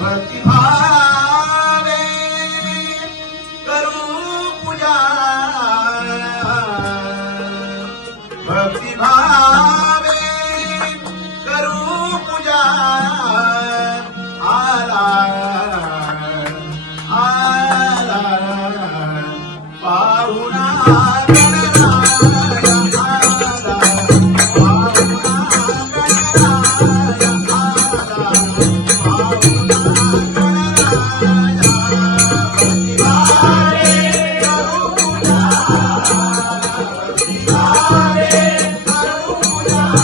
भक्तिभावे करू पूजा भक्तिभावे करू पूजा आला आला पाहुणा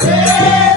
Yeah.